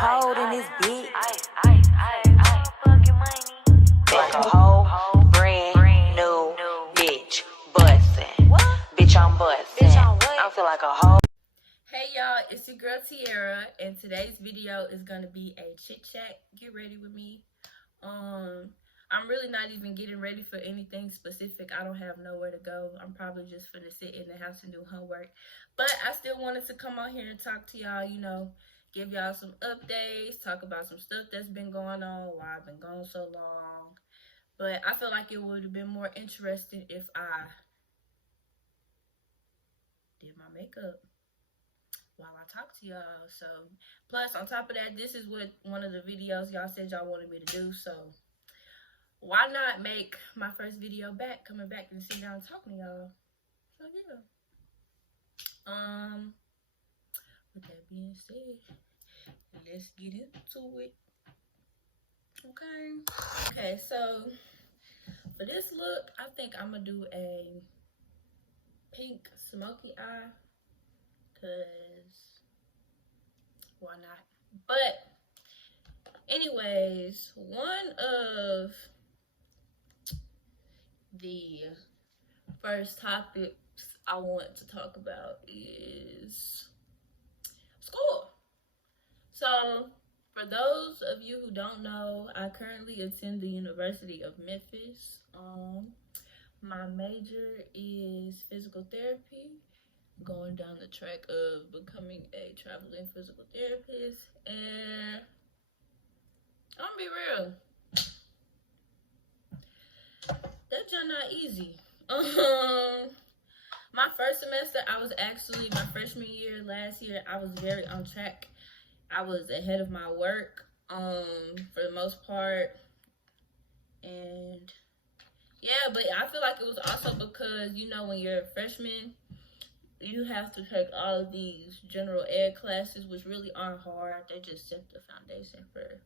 cold in this bitch. Like a whole brand new bitch. Bustin'. Bitch, I'm bustin'. I feel like a whole. Hey y'all, it's your girl Tiara, and today's video is gonna be a chit chat. Get ready with me. I'm really not even getting ready for anything specific. I don't have nowhere to go. I'm probably just gonna sit in the house and do homework. But I still wanted to come on here and talk to y'all, you know, give y'all some updates, talk about some stuff that's been going on, why I've been gone so long. But I feel like it would have been more interesting if I did my makeup while I talk to y'all. So plus on top of that, this is what one of the videos y'all said y'all wanted me to do, so why not make my first video back, coming back and sitting down and talking to y'all. So yeah, with that being said, let's get into it. Okay, so for this look, I think I'm gonna do a pink smoky eye, cause why not? But anyways, one of the first topics I want to talk about is school. So for those of you who don't know, I currently attend the University of Memphis. My major is physical therapy, going down the track of becoming a traveling physical therapist. And I'm gonna be real, that just not easy. My first semester, I was actually, my freshman year last year, I was very on track. I was ahead of my work for the most part. And yeah, but I feel like it was also because, you know, when you're a freshman, you have to take all of these general ed classes, which really aren't hard. They just set the foundation for,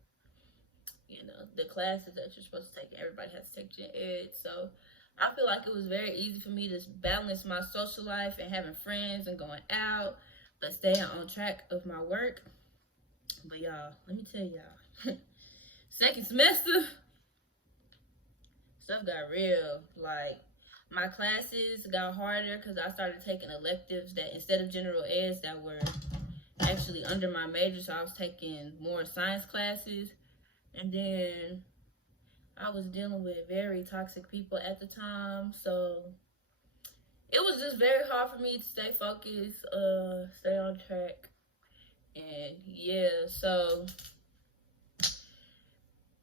you know, the classes that you're supposed to take. Everybody has to take gen ed. So I feel like it was very easy for me to balance my social life and having friends and going out, but staying on track of my work. But y'all, let me tell y'all, second semester, stuff got real. Like, my classes got harder because I started taking electives that, instead of general eds, that were actually under my major. So I was taking more science classes. And then I was dealing with very toxic people at the time. So it was just very hard for me to stay focused, stay on track. And yeah, so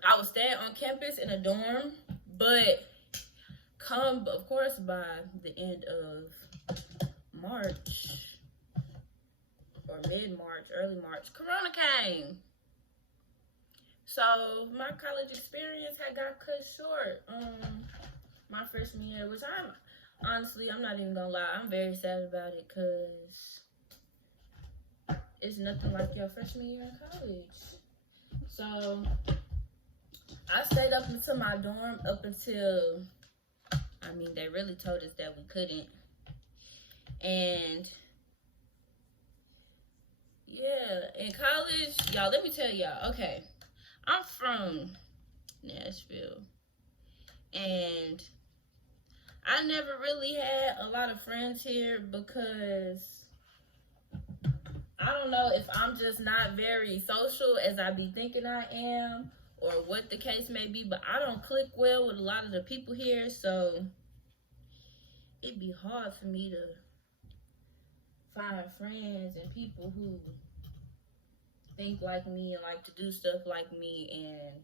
I was staying on campus in a dorm, but come, of course, by the end of March or mid-March, early March, Corona came. So my college experience had got cut short my freshman year, which I'm not even gonna lie, I'm very sad about it, because it's nothing like your freshman year in college. So I stayed up until my dorm, up until, I mean, they really told us that we couldn't. And yeah, in college, y'all, let me tell y'all, okay, I'm from Nashville, and I never really had a lot of friends here because I don't know if I'm just not very social as I be thinking I am, or what the case may be, but I don't click well with a lot of the people here, so it'd be hard for me to find friends and people who think like me and like to do stuff like me and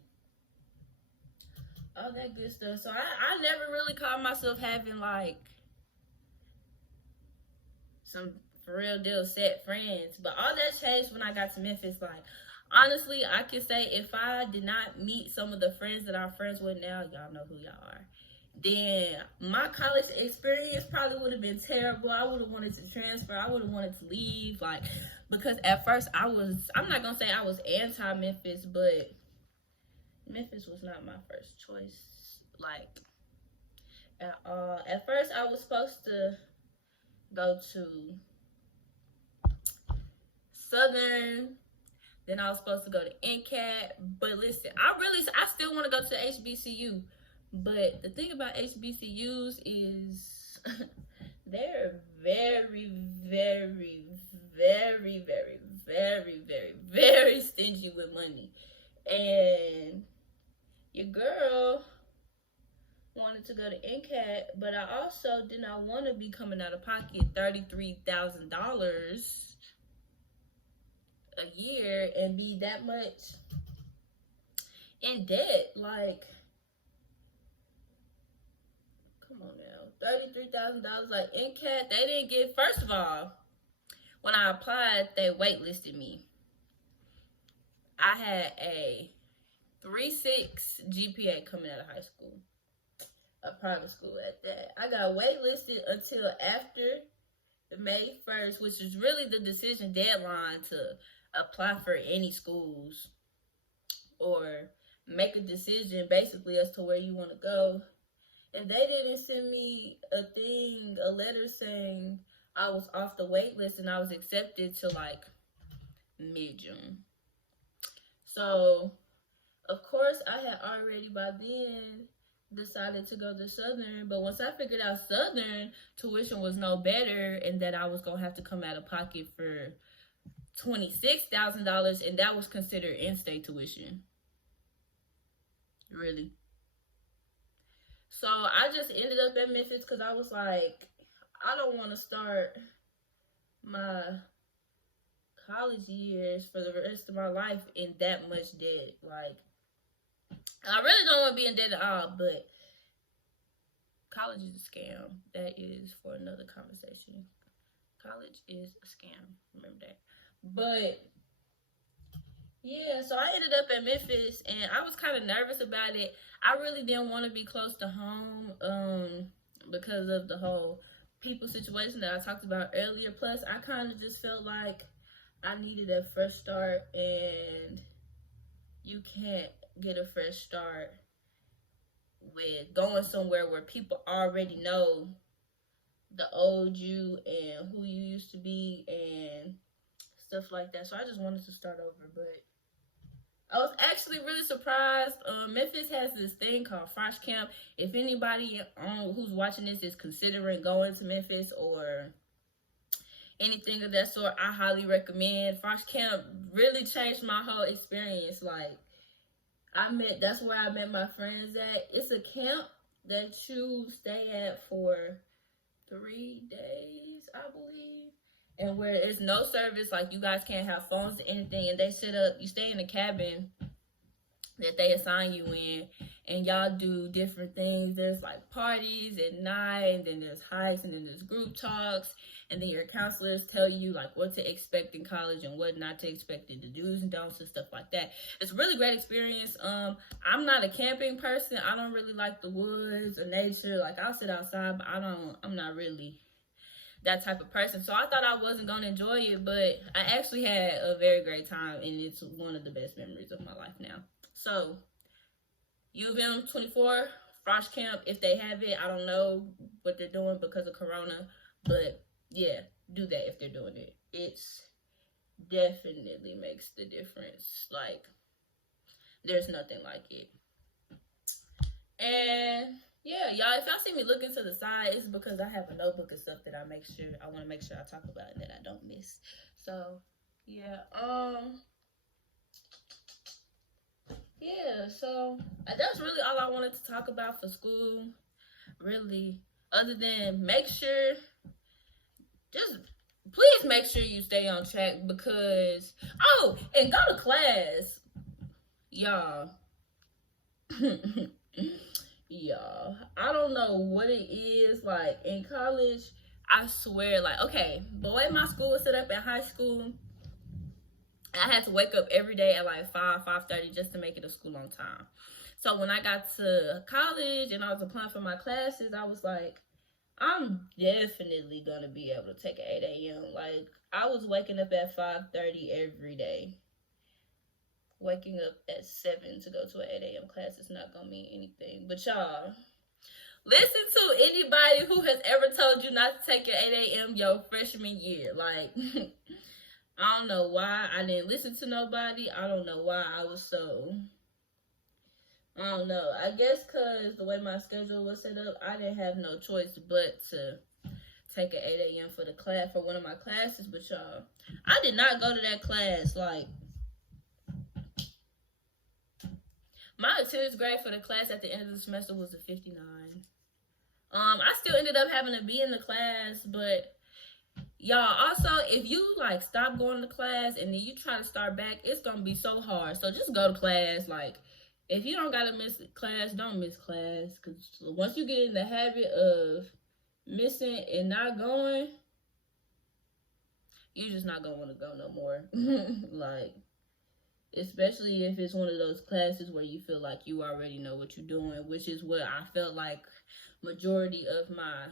all that good stuff. So I never really called myself having like some for real deal set friends, but all that changed when I got to Memphis. Like, honestly, I can say if I did not meet some of the friends that I'm friends with now, y'all know who y'all are, then my college experience probably would have been terrible. I would have wanted to transfer. I would have wanted to leave, like, because at first I'm not gonna say I was anti-Memphis, but Memphis was not my first choice, like, at all. At first I was supposed to go to Southern Then I was supposed to go to NCAT. But listen, I still want to go to the HBCU. But the thing about HBCUs is they're very, very, very, very, very, very, very stingy with money. And your girl wanted to go to NCAT, but I also did not want to be coming out of pocket $33,000 a year and be that much in debt. Like, come on now, $33,000. Like, NCAT, they didn't get. First of all, when I applied, they waitlisted me. I had a 3.6 GPA coming out of high school, a private school at that. I got waitlisted until after May 1st, which is really the decision deadline to apply for any schools or make a decision basically as to where you want to go. And they didn't send me a letter saying I was off the wait list and I was accepted to like mid-June. So, of course, I had already by then decided to go to Southern, but once I figured out Southern tuition was no better and that I was going to have to come out of pocket for $26,000, and that was considered in-state tuition. Really. So, I just ended up at Memphis because I was like, I don't want to start my college years for the rest of my life in that much debt. Like, I really don't want to be in debt at all, but college is a scam. That is for another conversation. College is a scam. Remember that. But yeah, so I ended up at Memphis and I was kind of nervous about it. I really didn't want to be close to home because of the whole people situation that I talked about earlier. Plus, I kind of just felt like I needed a fresh start, and you can't get a fresh start with going somewhere where people already know the old you and who you used to be and stuff like that. So I just wanted to start over, but I was actually really surprised. Memphis has this thing called Frosh Camp. If anybody who's watching this is considering going to Memphis or anything of that sort, I highly recommend. Frosh Camp really changed my whole experience. Like, that's where I met my friends at. It's a camp that you stay at for 3 days, I believe. And where there's no service, like you guys can't have phones or anything. And they you stay in a cabin that they assign you in. And y'all do different things. There's like parties at night, and then there's hikes, and then there's group talks. And then your counselors tell you like what to expect in college and what not to expect, and the do's and don'ts and stuff like that. It's a really great experience. I'm not a camping person. I don't really like the woods or nature. Like, I'll sit outside, but I'm not really that type of person. So I thought I wasn't going to enjoy it, but I actually had a very great time, and it's one of the best memories of my life now. So, U of M 24, Frosh Camp, if they have it. I don't know what they're doing because of Corona, but yeah, do that if they're doing it. It's definitely makes the difference. Like, there's nothing like it. And yeah, y'all, if y'all see me looking to the side, it's because I have a notebook of stuff that I want to make sure I talk about and that I don't miss. So yeah, yeah, so that's really all I wanted to talk about for school, really, other than please make sure you stay on track, because, and go to class, y'all. Y'all, I don't know what it is, like, in college, I swear, like, okay, the way my school was set up in high school, I had to wake up every day at like 5:30 just to make it to school on time. So when I got to college and I was applying for my classes, I was like, I'm definitely gonna be able to take an 8 a.m. Like, I was waking up at 5:30 every day. Waking up at 7 to go to an 8 a.m. class is not gonna mean anything. But y'all, listen to anybody who has ever told you not to take your 8 a.m. your freshman year. Like, I don't know why I didn't listen to nobody. I don't know why I was so, I don't know. I guess because the way my schedule was set up, I didn't have no choice but to take an 8 a.m. for the class, for one of my classes. But y'all, I did not go to that class. Like, my attendance grade for the class at the end of the semester was a 59. I still ended up having to be in the class, but y'all, also, if you like stop going to class and then you try to start back, it's gonna be so hard. So just go to class. Like, if you don't gotta miss class, don't miss class. Cause once you get in the habit of missing and not going, you're just not gonna want to go no more. Like, especially if it's one of those classes where you feel like you already know what you're doing, which is what I felt like majority of my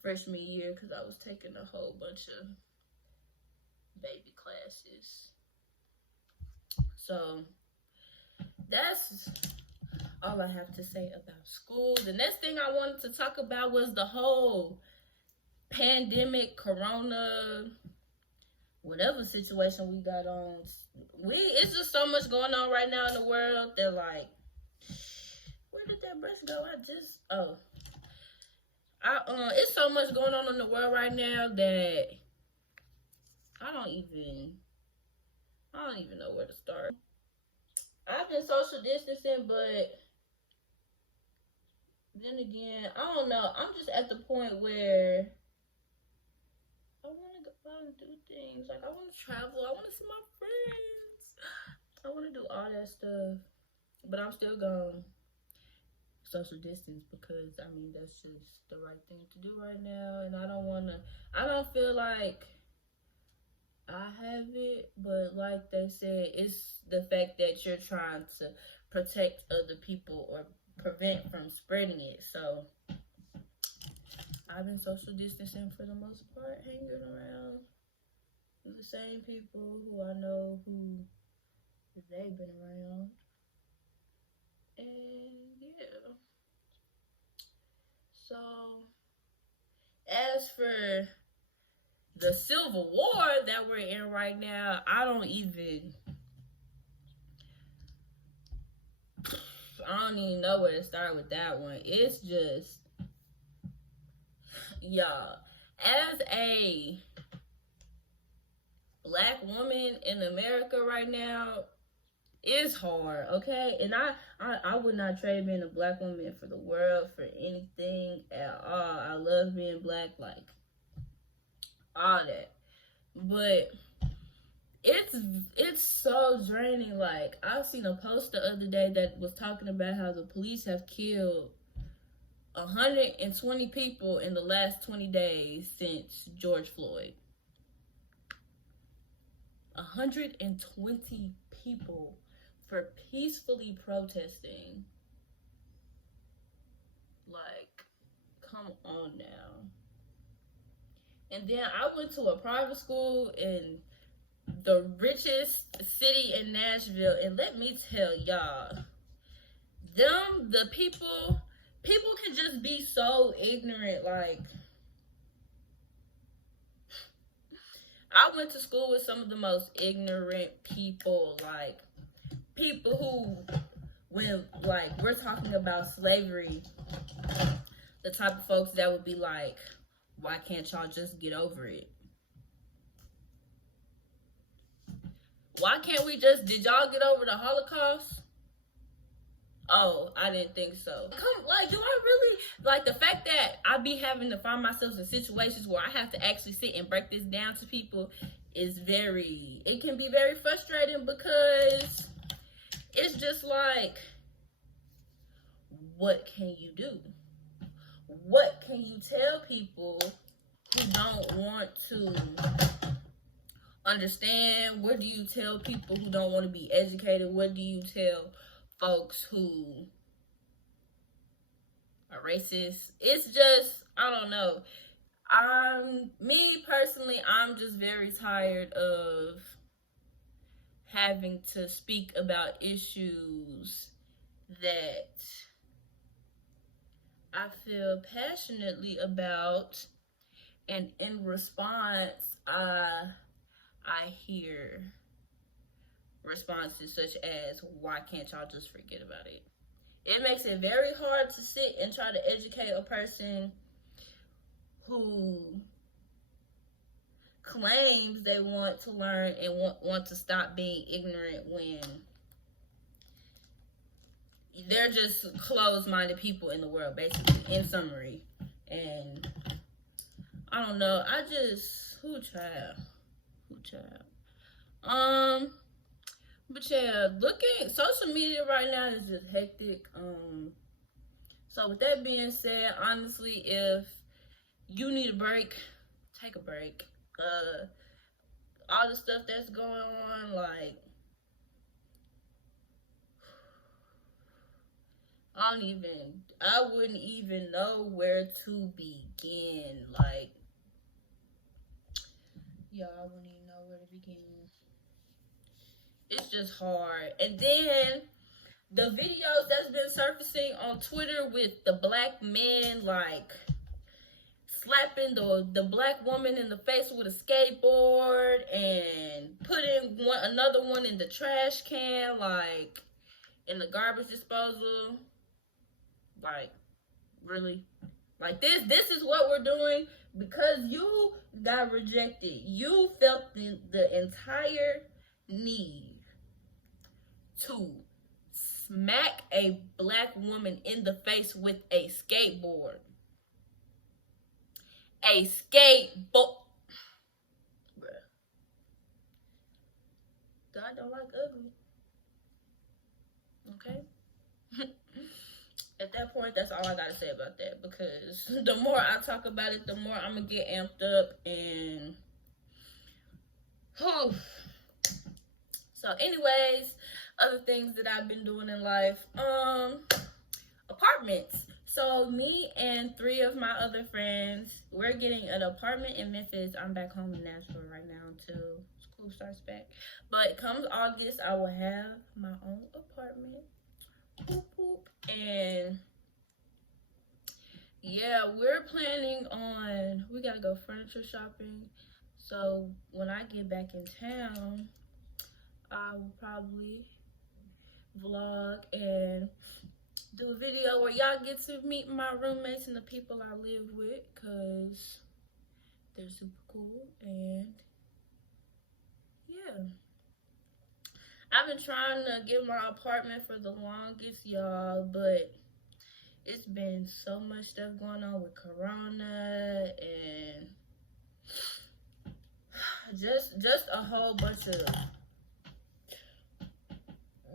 freshman year, because I was taking a whole bunch of baby classes. So that's all I have to say about school. The next thing I wanted to talk about was the whole pandemic, corona, whatever situation we got on. It's just so much going on right now in the world that, like, where did that brush go? It's so much going on in the world right now that I don't even know where to start. I've been social distancing, but then again, I don't know. I'm just at the point where I want to go out and do things. Like, I want to travel. I want to see my friends. I want to do all that stuff. But I'm still going social distance because, I mean, that's just the right thing to do right now. And I don't feel like I have it. But like they said, it's the fact that you're trying to protect other people or prevent from spreading it. So I've been social distancing for the most part, hanging around with the same people who I know who they've been around. And yeah. So as for the Civil War that we're in right now, I don't even know where to start with that one. It's just, y'all, as a Black woman in America right now, it's hard, okay? And I would not trade being a Black woman for the world, for anything at all. I love being Black, like, all that. But it's so draining. Like, I've seen a post the other day that was talking about how the police have killed 120 people in the last 20 days since George Floyd. 120 people for peacefully protesting. Like, come on now. And then I went to a private school in the richest city in Nashville, and let me tell y'all, the people can just be so ignorant. Like, I went to school with some of the most ignorant people, like people who, when like we're talking about slavery, the type of folks that would be like, why can't y'all just get over it? Why can't we just, did y'all get over the Holocaust? Oh, I didn't think so. Like, do I really, like, the fact that I be having to find myself in situations where I have to actually sit and break this down to people is it can be very frustrating, because it's just like, what can you do? What can you tell people who don't want to understand? What do you tell people who don't want to be educated? What do you tell folks who are racist? It's just, I don't know. Me personally, I'm just very tired of having to speak about issues that I feel passionately about, and in response, I I hear responses such as, why can't y'all just forget about it? It makes it very hard to sit and try to educate a person who claims they want to learn and want to stop being ignorant when they're just closed-minded people in the world, basically, in summary. And I don't know, who child? But yeah, social media right now is just hectic. So with that being said, honestly, if you need a break, take a break. All the stuff that's going on, like, I wouldn't even know where to begin. Like, y'all, I wouldn't even know where to begin. It's just hard. And then the videos that's been surfacing on Twitter with the black men, like, slapping the black woman in the face with a skateboard and putting another one in the trash can, like, in the garbage disposal. Like, really? Like, this is what we're doing because you got rejected. You felt the entire need to smack a black woman in the face with a skateboard. A skateboard. Bruh. God don't like ugly. Okay? At that point, that's all I gotta say about that, because the more I talk about it, the more I'm gonna get amped up. And so anyways, other things that I've been doing in life, apartments. So me and 3 of my other friends, we're getting an apartment in Memphis. I'm back home in Nashville right now until school starts back, but comes August, I will have my own apartment. Boop, boop. And yeah, we're planning on, we gotta go furniture shopping. So when I get back in town, I will probably vlog and do a video where y'all get to meet my roommates and the people I live with, because they're super cool. And yeah, I've been trying to get my apartment for the longest, y'all, but it's been so much stuff going on with Corona and just a whole bunch of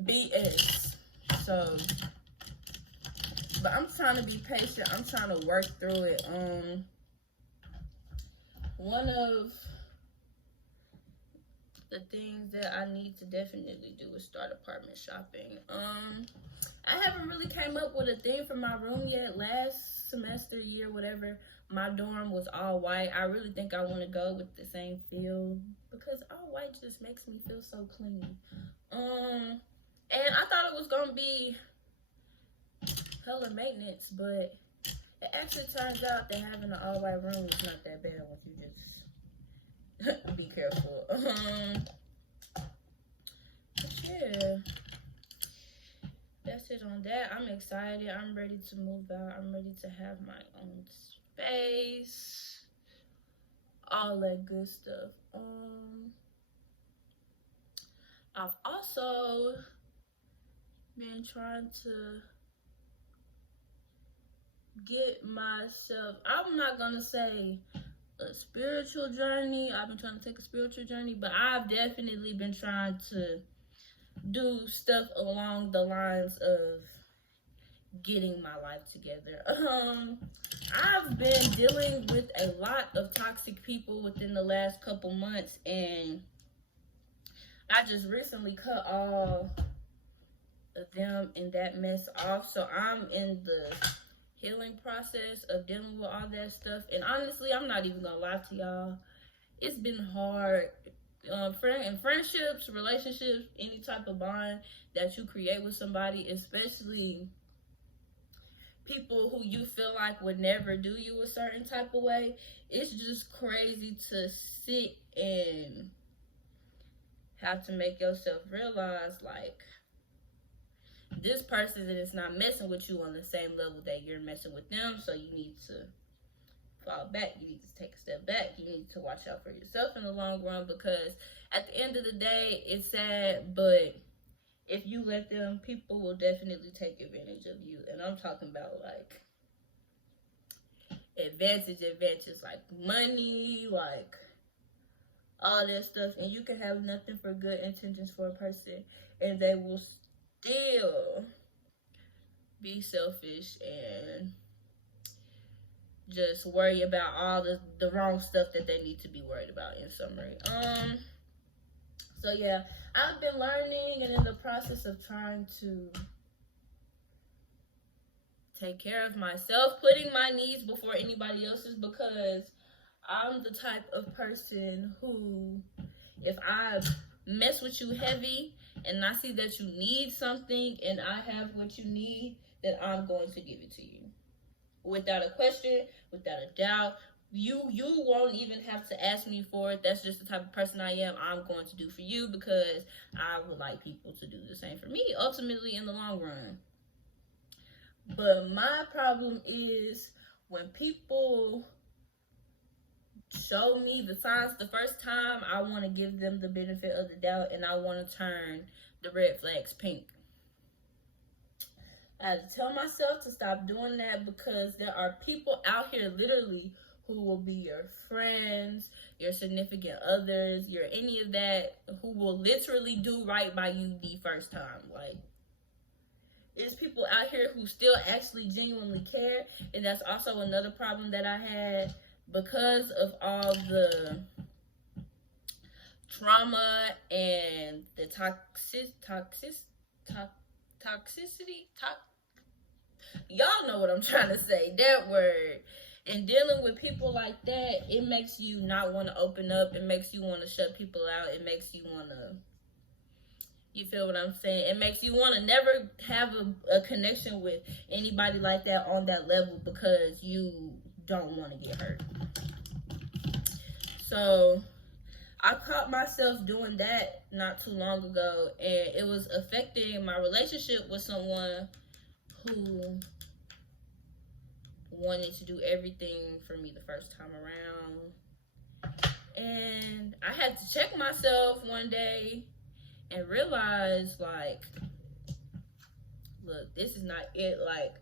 BS. So, but I'm trying to be patient. I'm trying to work through it. One of the things that I need to definitely do is start apartment shopping. I haven't really came up with a theme for my room yet. Last semester, year, whatever, my dorm was all white. I really think I want to go with the same feel because all white just makes me feel so clean. And I thought it was gonna be hella maintenance, but it actually turns out that having an all white room is not that bad once you just be careful. Yeah, that's it on that. I'm excited. I'm ready to move out. I'm ready to have my own space, all that good stuff. I've also been trying to get myself, I'm not gonna say a spiritual journey. I've been trying to take a spiritual journey, but I've definitely been trying to do stuff along the lines of getting my life together. I've been dealing with a lot of toxic people within the last couple months, and I just recently cut all of them and that mess off. So I'm in the healing process of dealing with all that stuff. And honestly, I'm not even gonna lie to y'all, it's been hard. Friendships, relationships, any type of bond that you create with somebody, especially people who you feel like would never do you a certain type of way, it's just crazy to sit and have to make yourself realize, like, this person is not messing with you on the same level that you're messing with them, so you need to fall back. You need to take a step back. You need to watch out for yourself in the long run, because at the end of the day, it's sad, but if you let them, people will definitely take advantage of you. And I'm talking about, like, advantage, like money, like all that stuff. And you can have nothing for good intentions for a person, and they will still be selfish and just worry about all the wrong stuff that they need to be worried about, in summary. So yeah, I've been learning and in the process of trying to take care of myself, putting my needs before anybody else's, because I'm the type of person who, if I mess with you heavy and I see that you need something and I have what you need, then I'm going to give it to you. Without a question, without a doubt. You won't even have to ask me for it. That's just the type of person I am. I'm going to do for you, because I would like people to do the same for me, ultimately, in the long run. But my problem is when people show me the signs the first time, I want to give them the benefit of the doubt, and I want to turn the red flags pink. I have to tell myself to stop doing that, because there are people out here literally who will be your friends, your significant others, your any of that, who will literally do right by you the first time. Like, there's people out here who still actually genuinely care, and that's also another problem that I had, because of all the trauma and the toxicity. Y'all know what I'm trying to say, that word. And dealing with people like that, it makes you not want to open up. It makes you want to shut people out. It makes you want to, you feel what I'm saying? It makes you want to never have a connection with anybody like that on that level, because you don't want to get hurt. So I caught myself doing that not too long ago, and it was affecting my relationship with someone who wanted to do everything for me the first time around. And I had to check myself one day and realize, like, look, this is not it. Like,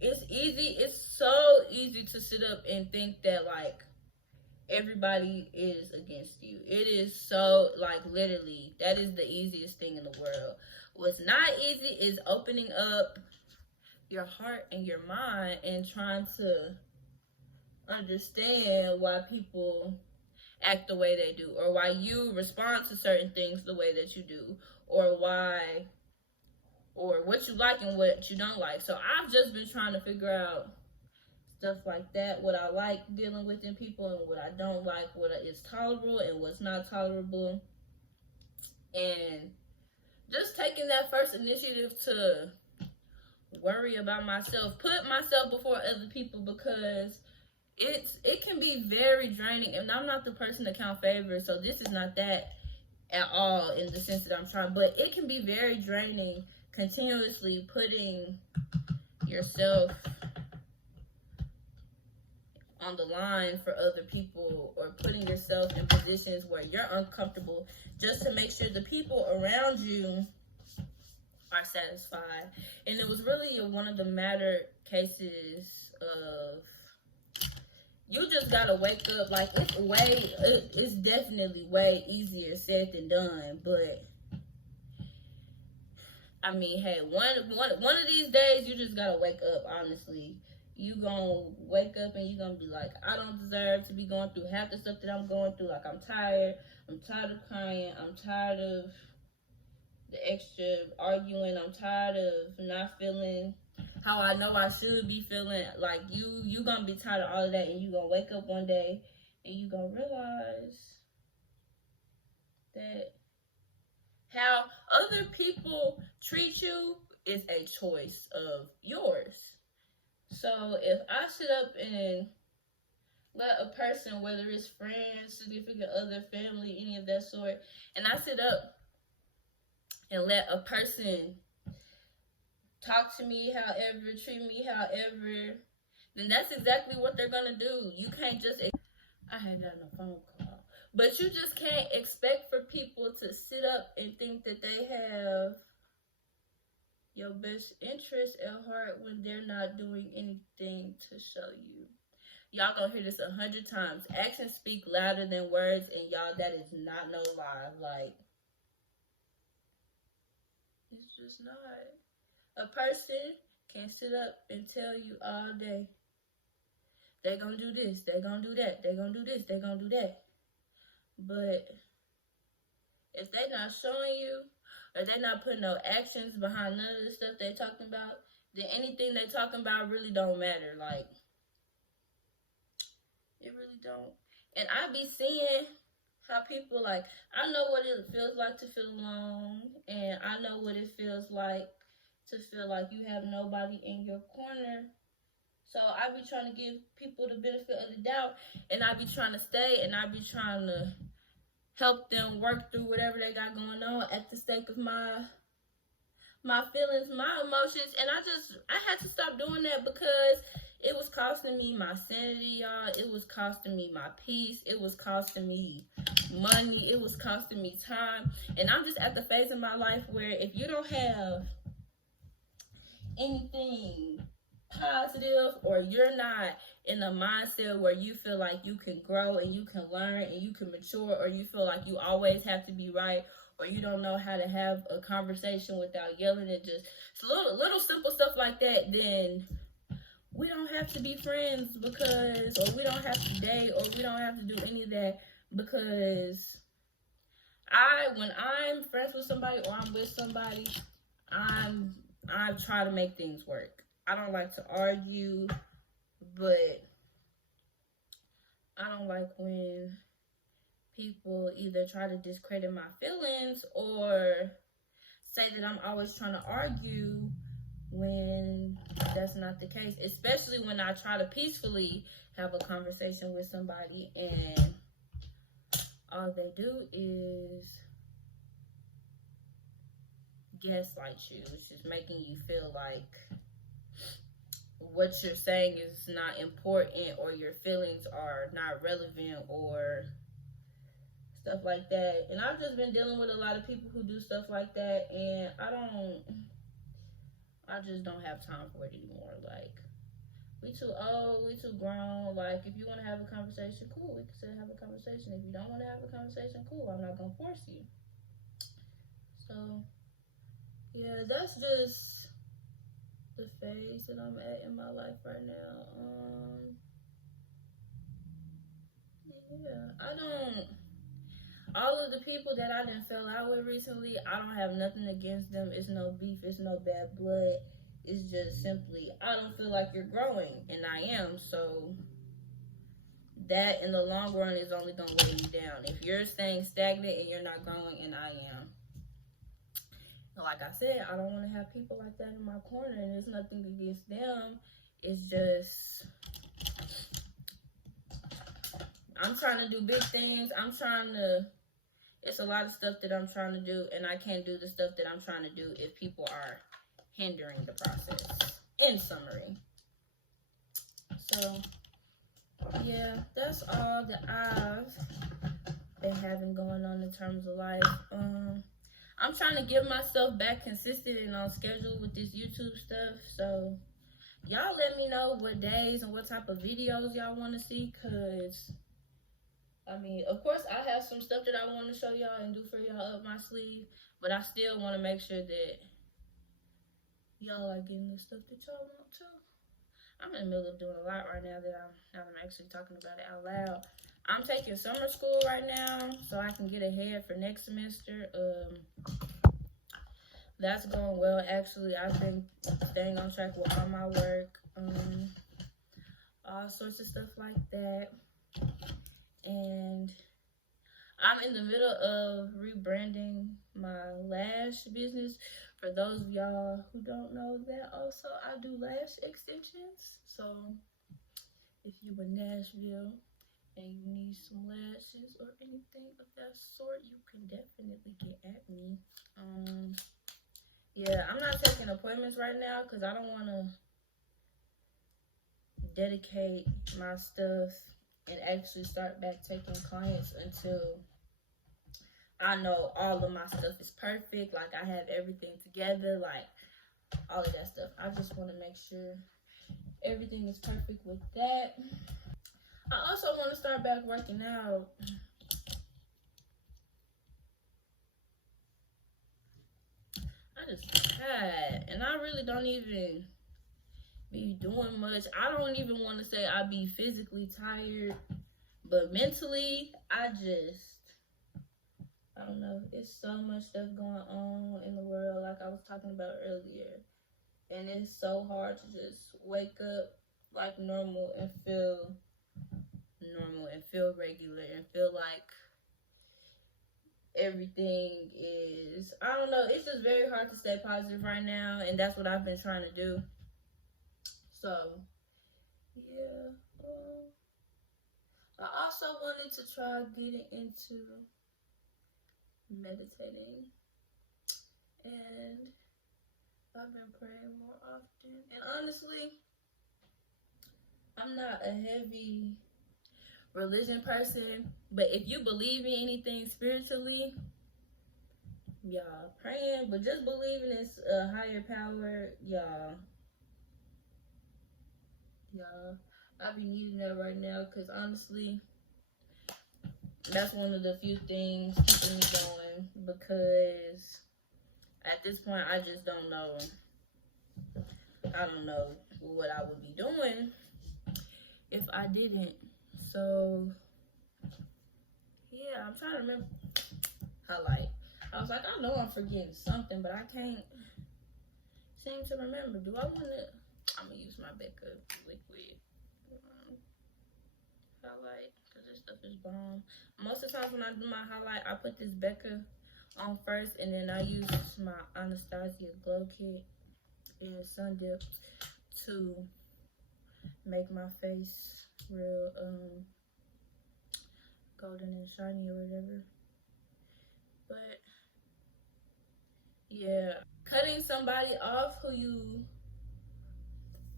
it's so easy to sit up and think that, like, everybody is against you. It is so, like, literally, that is the easiest thing in the world. What's not easy is opening up your heart and your mind and trying to understand why people act the way they do, or why you respond to certain things the way that you do, or what you like and what you don't like. So I've just been trying to figure out stuff like that, what I like dealing with in people and what I don't like, what is tolerable and what's not tolerable, and just taking that first initiative to worry about myself, put myself before other people, because it can be very draining. And I'm not the person to count favors, so this is not that at all in the sense that I'm trying, but it can be very draining continuously putting yourself on the line for other people, or putting yourself in positions where you're uncomfortable just to make sure the people around you are satisfied. And it was really one of the matter cases of, you just gotta wake up. Like, it's definitely way easier said than done, but I mean, hey, one of these days you just gotta wake up. Honestly, you gonna wake up and you gonna be like, I don't deserve to be going through half the stuff that I'm going through. Like, I'm tired of crying, I'm tired of the extra arguing, I'm tired of not feeling how I know I should be feeling. Like, you gonna be tired of all of that, and you gonna wake up one day and you gonna realize that how other people treat you is a choice of yours. So if I sit up and let a person, whether it's friends, significant other, family, any of that sort, and I sit up and let a person talk to me however, treat me however, then that's exactly what they're gonna do. You can't just, I had gotten a phone call, but you just can't expect for people to sit up and think that they have your best interest at heart when they're not doing anything to show you. Y'all gonna hear this 100 times. Actions speak louder than words, and y'all, that is not no lie. Like, it's just not. A person can sit up and tell you all day, they gonna do this, they gonna do that, they gonna do this, they gonna do that. But if they not showing you, or they not putting no actions behind none of the stuff they talking about, then anything they talking about really don't matter. Like, it really don't. And I be seeing how people, like, I know what it feels like to feel alone, and I know what it feels like to feel like you have nobody in your corner. So I be trying to give people the benefit of the doubt, and I be trying to stay, and I be trying to help them work through whatever they got going on at the stake of my feelings, my emotions. And I had to stop doing that because it was costing me my sanity, y'all. It was costing me my peace. It was costing me money. It was costing me time. And I'm just at the phase in my life where if you don't have anything positive, or you're not in a mindset where you feel like you can grow and you can learn and you can mature, or you feel like you always have to be right, or you don't know how to have a conversation without yelling, and just little simple stuff like that, then we don't have to be friends, because, or we don't have to date, or we don't have to do any of that, because when I'm friends with somebody or I'm with somebody, I try to make things work. I don't like to argue, but I don't like when people either try to discredit my feelings or say that I'm always trying to argue when that's not the case, especially when I try to peacefully have a conversation with somebody and all they do is gaslight you. It's just making you feel like what you're saying is not important, or your feelings are not relevant, or stuff like that. And I've just been dealing with a lot of people who do stuff like that, and I just don't have time for it anymore. Like, we too old, we too grown. Like, if you want to have a conversation, cool, we can still have a conversation. If you don't want to have a conversation, cool, I'm not gonna force you. So yeah, that's just the phase that I'm at in my life right now. Yeah, all of the people that I done fell out with recently, I don't have nothing against them. It's no beef, it's no bad blood. It's just simply, I don't feel like you're growing, and I am. So that in the long run is only gonna weigh you down. If you're staying stagnant and you're not growing, and I am. Like I said, I don't want to have people like that in my corner, and there's nothing against them. It's just, I'm trying to do big things. It's a lot of stuff that I'm trying to do, and I can't do the stuff that I'm trying to do if people are hindering the process, in summary. So, yeah, that's all that I've been having going on in terms of life. I'm trying to get myself back consistent and on schedule with this YouTube stuff. So y'all let me know what days and what type of videos y'all want to see. Because, I mean, of course, I have some stuff that I want to show y'all and do for y'all up my sleeve. But I still want to make sure that y'all are getting the stuff that y'all want to. I'm in the middle of doing a lot right now that I'm actually talking about it out loud. I'm taking summer school right now so I can get ahead for next semester. That's going well. Actually, I've been staying on track with all my work, all sorts of stuff like that. And I'm in the middle of rebranding my lash business. For those of y'all who don't know that, also I do lash extensions. So if you in Nashville and you need some lashes or anything of that sort, you can definitely get at me. Yeah, I'm not taking appointments right now because I don't want to dedicate my stuff and actually start back taking clients until I know all of my stuff is perfect. Like, I have everything together, like all of that stuff. I just want to make sure everything is perfect with that. I also want to start back working out. I just tired, and I really don't even be doing much. I don't even want to say I be physically tired, but mentally, I don't know. It's so much stuff going on in the world, like I was talking about earlier, and it's so hard to just wake up like normal and feel regular and feel like everything is, I don't know, it's just very hard to stay positive right now, and that's what I've been trying to do. So yeah, I also wanted to try getting into meditating, and I've been praying more often. And honestly, I'm not a heavy religion person, but if you believe in anything spiritually, y'all, praying, but just believing in a higher power, y'all, I be needing that right now, because honestly, that's one of the few things keeping me going, because at this point, I just don't know. I don't know what I would be doing if I didn't. So yeah, I'm trying to remember. Highlight. I was like, I know I'm forgetting something, but I can't seem to remember. Do I want to? I'm gonna use my Becca liquid highlight, because this stuff is bomb. Most of the times when I do my highlight, I put this Becca on first, and then I use my Anastasia Glow Kit and Sun Dip to make my face real golden and shiny or whatever. But yeah, cutting somebody off who you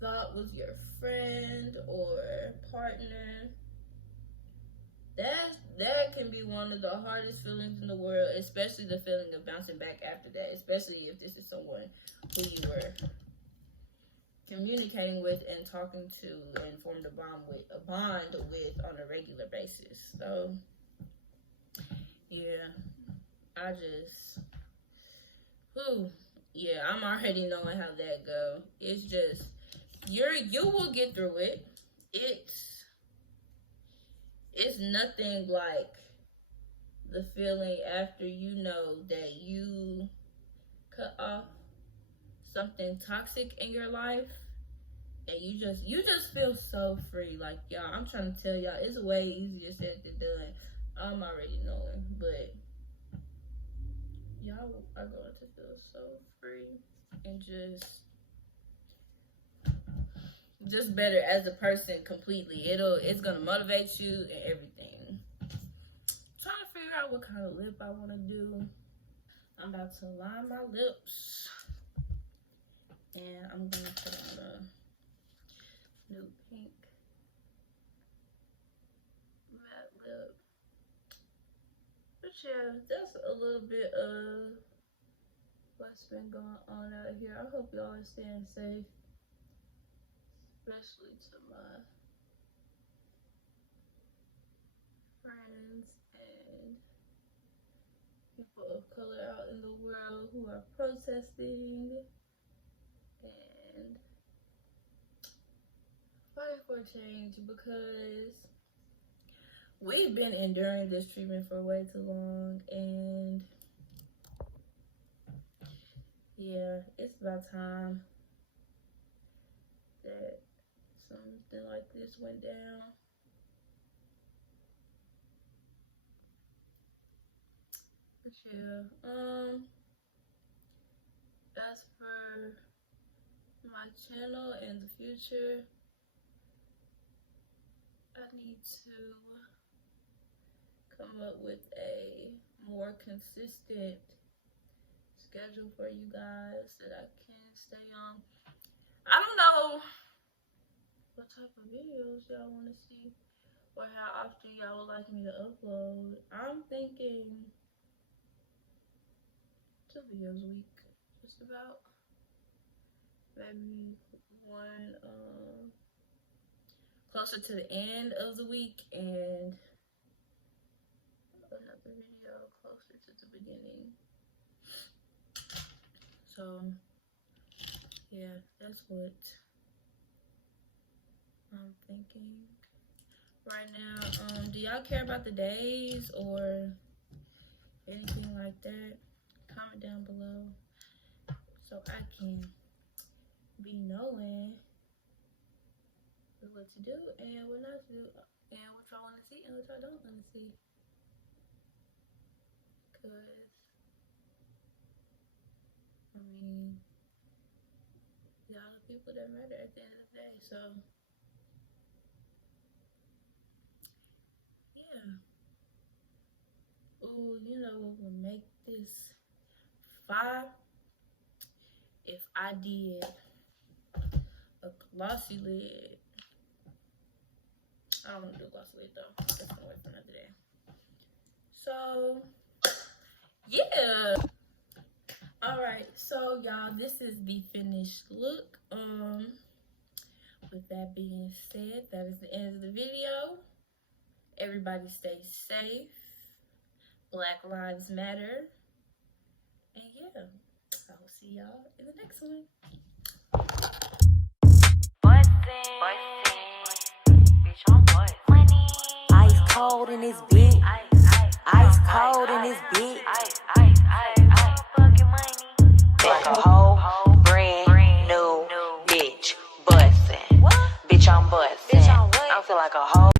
thought was your friend or partner, that can be one of the hardest feelings in the world, especially the feeling of bouncing back after that, especially if this is someone who you were communicating with and talking to and formed a bond with on a regular basis. So yeah, I'm already knowing how that go. It's just you will get through it. It's nothing like the feeling after you know that you cut off something toxic in your life, and you just feel so free. Like, y'all, I'm trying to tell y'all, it's way easier said than done. I'm already knowing, but y'all are going to feel so free and just better as a person completely. It's gonna motivate you and everything. I'm trying to figure out what kind of lip I want to do. I'm about to line my lips, and I'm gonna put on a new pink matte lip. But yeah, that's a little bit of what's been going on out here. I hope y'all are staying safe, especially to my friends and people of color out in the world who are protesting and fighting for change, because we've been enduring this treatment for way too long, and yeah, it's about time that something like this went down. But yeah, as for my channel in the future, I need to come up with a more consistent schedule for you guys that I can stay on. I don't know what type of videos y'all want to see or how often y'all would like me to upload. I'm thinking 2 videos a week, just about. Maybe one closer to the end of the week and another video closer to the beginning. So yeah, that's what I'm thinking right now. Do y'all care about the days or anything like that? Comment down below so I can be knowing what to do and what not to do, and what y'all want to see and what y'all don't want to see. Cause I mean, y'all the people that matter at the end of the day. So yeah. Ooh, you know what would make this fire? If I did a glossy lid. I don't want to do a glossy lid though. That's gonna wait for another day. So yeah. Alright, so y'all, this is the finished look. With that being said, that is the end of the video. Everybody stay safe. Black Lives Matter. And yeah, I will see y'all in the next one. Ice cold in this bitch. Ice cold in this bitch. Like a whole brand new bitch. Bustin'. Bitch, I'm bustin'. I feel like a whole